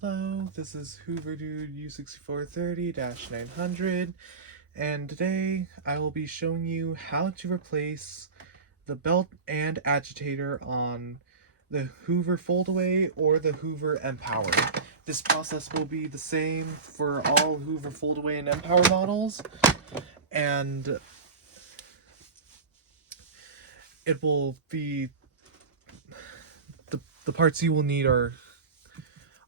Hello, this is Hoover Dude U6430-900, and today I will be showing you how to replace the belt and agitator on the Hoover Fold Away or the Hoover Empower. This process will be the same for all Hoover Fold Away and Empower models, and it will be the parts you will need are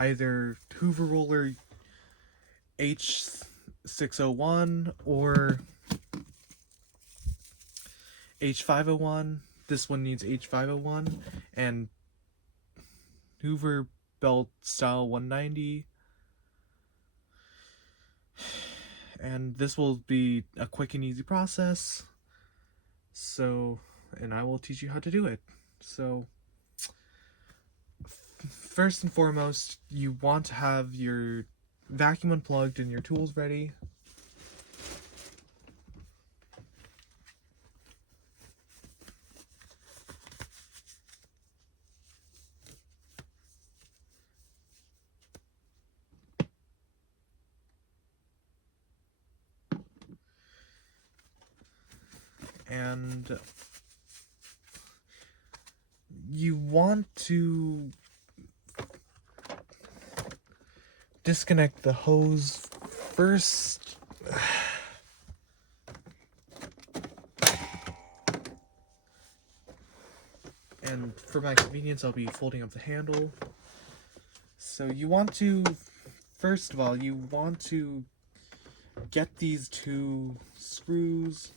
either Hoover Roller H601 or H501. This one needs H501, and Hoover Belt Style 190. And this will be a quick and easy process. And I will teach you how to do it. So, first and foremost, you want to have your vacuum unplugged and your tools ready. And you want to disconnect the hose first. And for my convenience, I'll be folding up the handle. So you want to, first of all, you want to get these two screws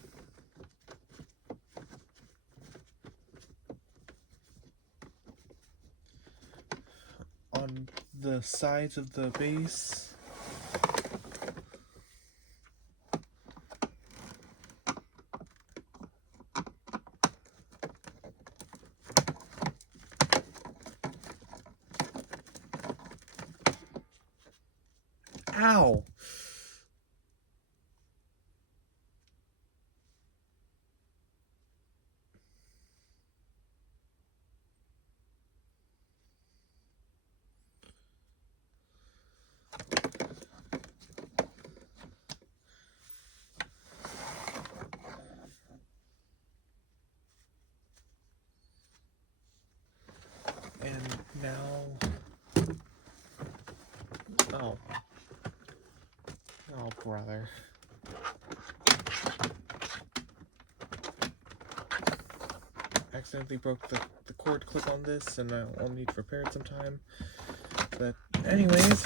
on the sides of the base. Ow! And now, oh brother. Accidentally broke the cord clip on this, and I'll need to repair it sometime. But anyways,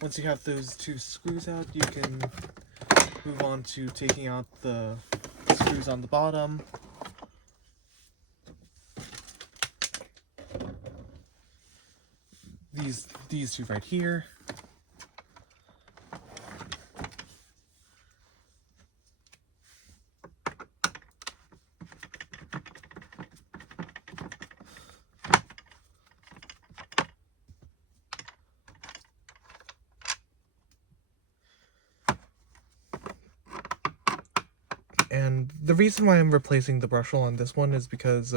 once you have those two screws out, you can move on to taking out the screws on the bottom. These two right here. And the reason why I'm replacing the brush roll on this one is because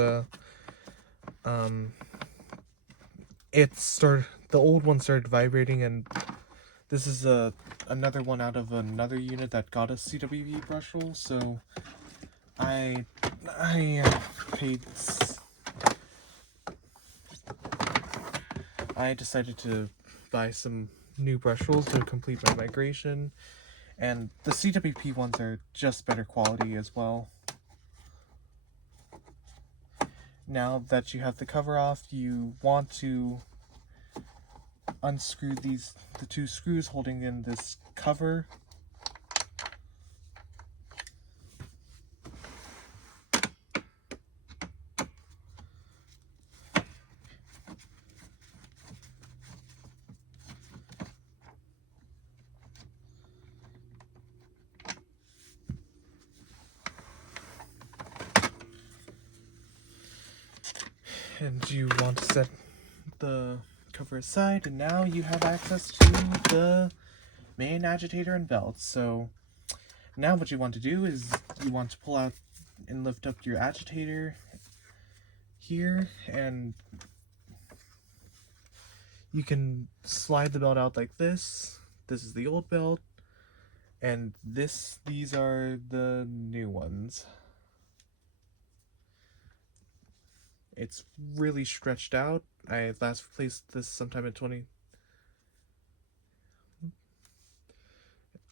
the old one started vibrating, and this is another one out of another unit that got a CWV brush roll, so I decided to buy some new brush rolls to complete my migration, and the CWP ones are just better quality as well. Now that you have the cover off, you want to unscrew the two screws holding in this cover. And you want to set the cover aside, and now you have access to the main agitator and belt. So now what you want to do is you want to pull out and lift up your agitator here, and You can slide the belt out like this. This is the old belt, and these are the new ones. It's really stretched out. I last replaced this sometime in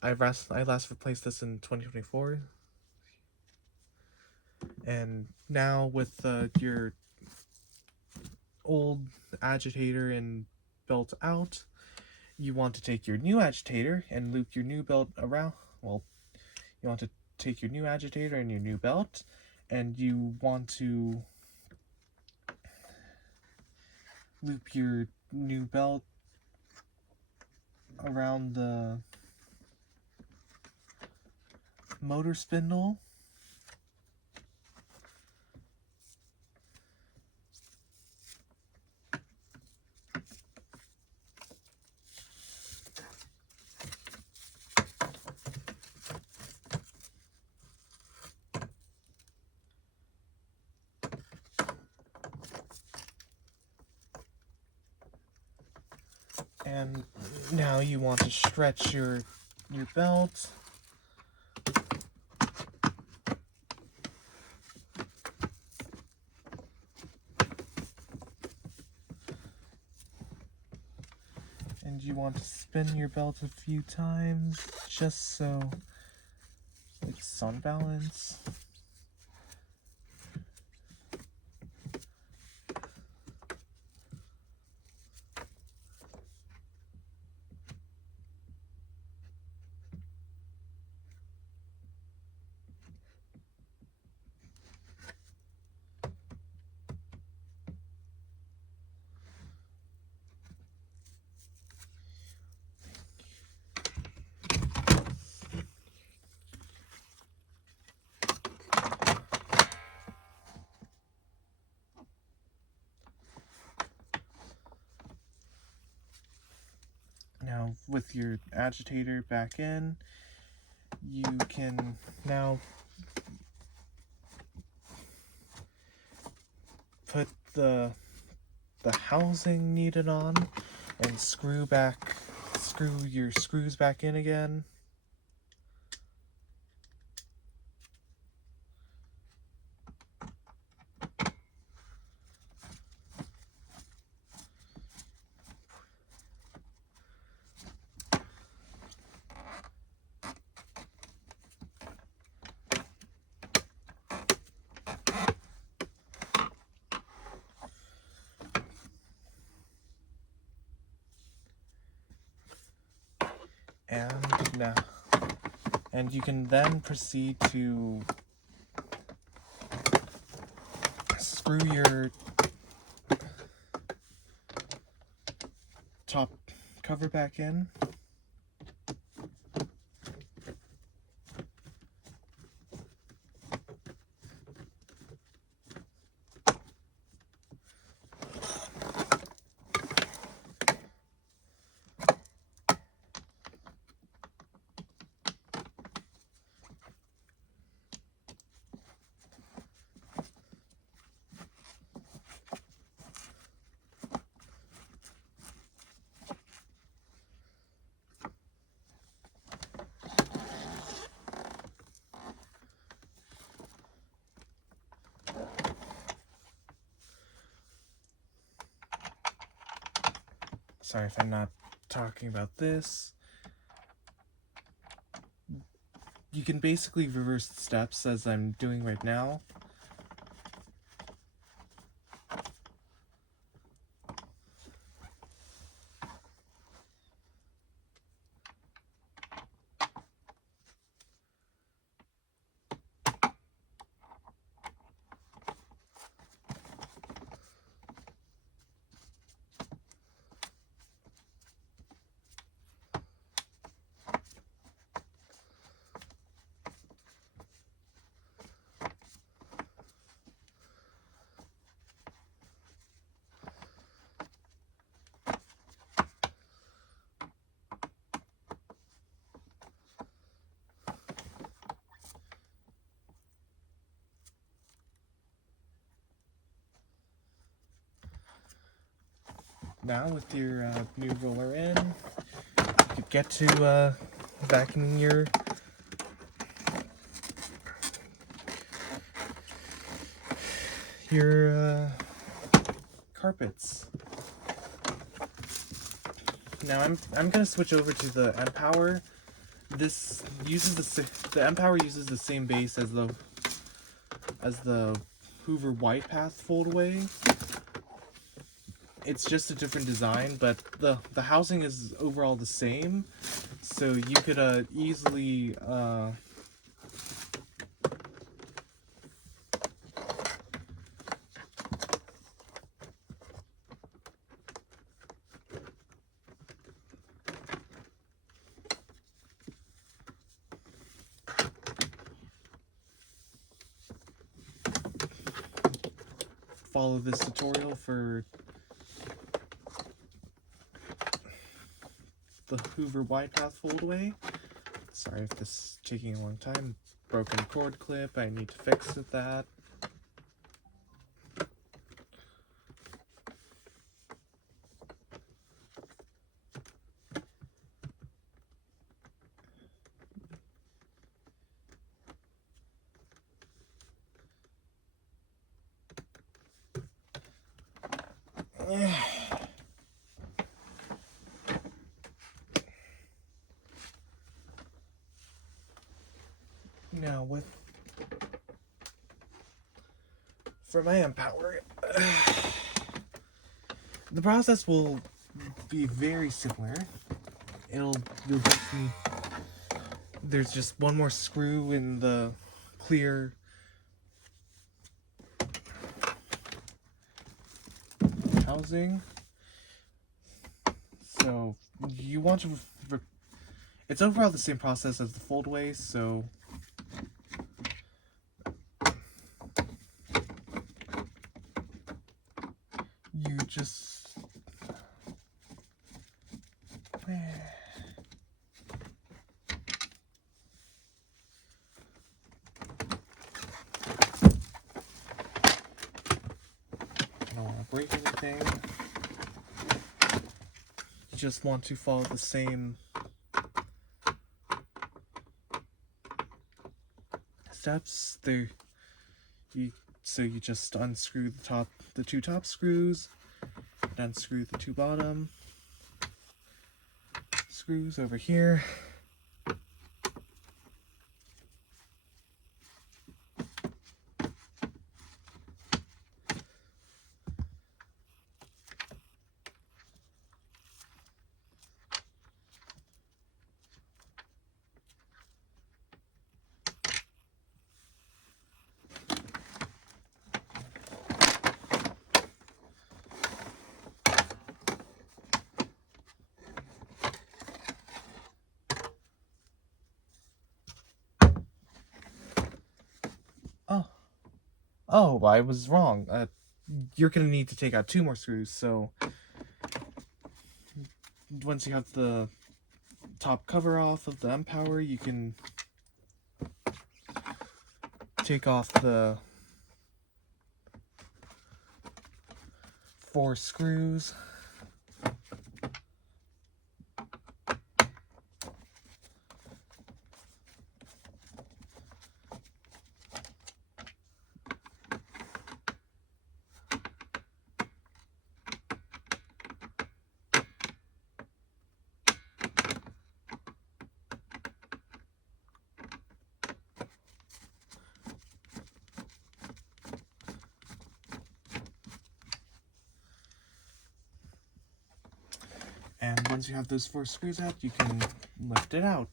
I last replaced this in 2024. And now with your old agitator and belt out, you want to take your new agitator and loop your new belt around. Well, you want to take your new agitator and your new belt, and you want to loop your new belt around the motor spindle. And now you want to stretch your belt. And you want to spin your belt a few times just so it's on balance. Now with your agitator back in, you can now put the housing needed on and screw your screws back in again. And you can then proceed to screw your top cover back in. Sorry if I'm not talking about this. You can basically reverse the steps as I'm doing right now. Now with your new roller in, you could get to vacuuming your carpets. Now I'm gonna switch over to the Empower. This uses the Empower uses the same base as the Hoover White Path Fold Away. It's just a different design, but the housing is overall the same, so you could easily follow this tutorial for the Hoover White Path Fold Away. Sorry if this is taking a long time. Broken cord clip, I need to fix that. Now for my Empower, the process will be very similar. You'll just see there's just one more screw in the clear housing. So you want to it's overall the same process as the Foldway, so you just I don't want to break anything. You just want to follow the same steps. So you just unscrew the two top screws, and unscrew the two bottom screws over here. Oh, I was wrong. You're gonna need to take out two more screws, so once you have the top cover off of the Empower, you can take off the 4 screws. And once you have those 4 screws out, you can lift it out.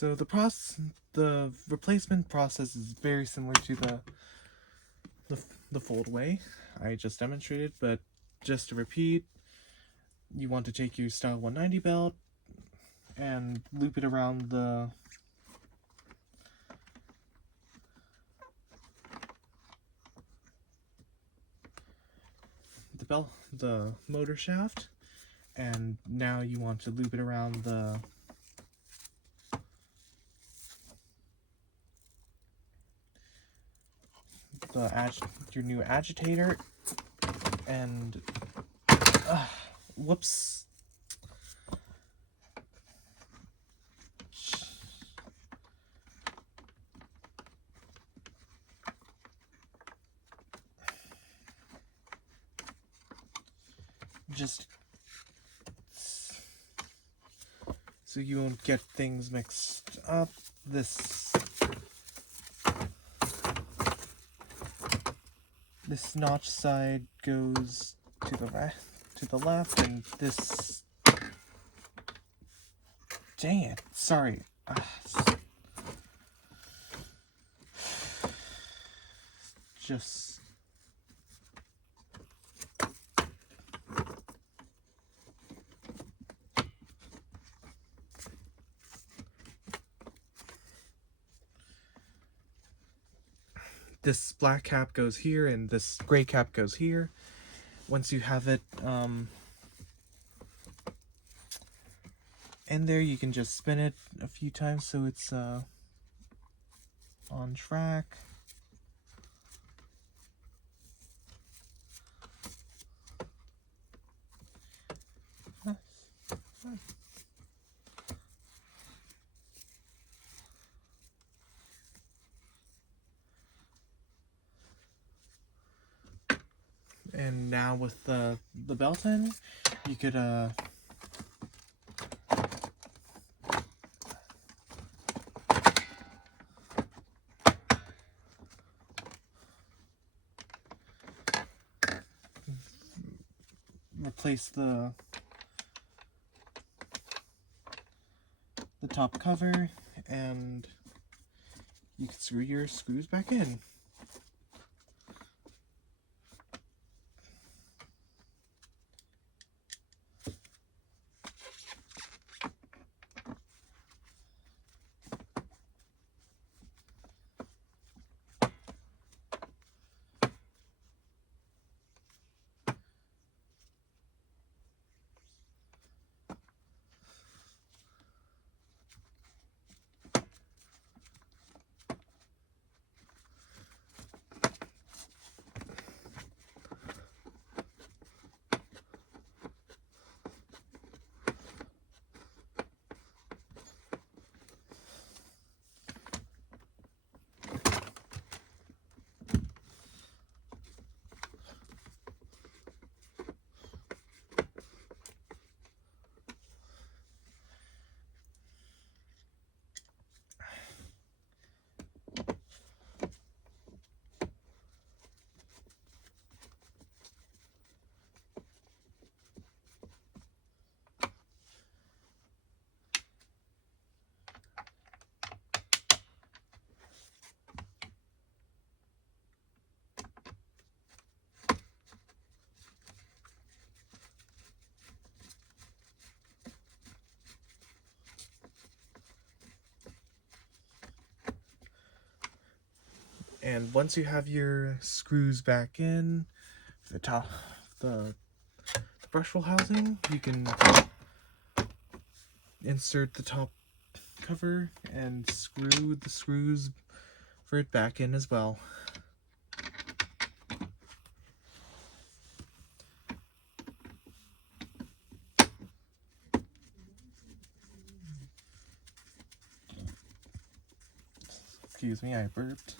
So the replacement process is very similar to the Foldway I just demonstrated, but just to repeat, you want to take your style 190 belt and loop it around the motor shaft, and now you want to loop it around your new agitator, and whoops. Just so you won't get things mixed up, this notch side goes to the left, and this, dang it, sorry. Just this black cap goes here and this gray cap goes here. Once you have it in there, you can just spin it a few times so it's on track. And now with the belt in, you could replace the top cover, and you can screw your screws back in. And once you have your screws back in, the brushful housing, you can insert the top cover and screw the screws for it back in as well. Excuse me, I burped.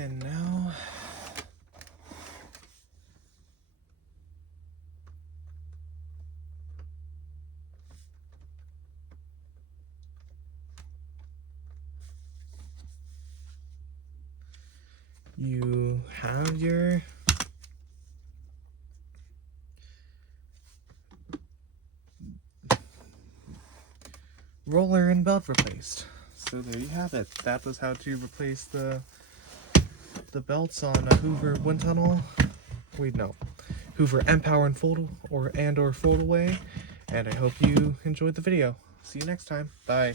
And now you have your roller and belt replaced. So there you have it. That was how to replace the belts on a Hoover wind tunnel. Wait, no. Hoover Empower and Fold Away. And I hope you enjoyed the video. See you next time. Bye.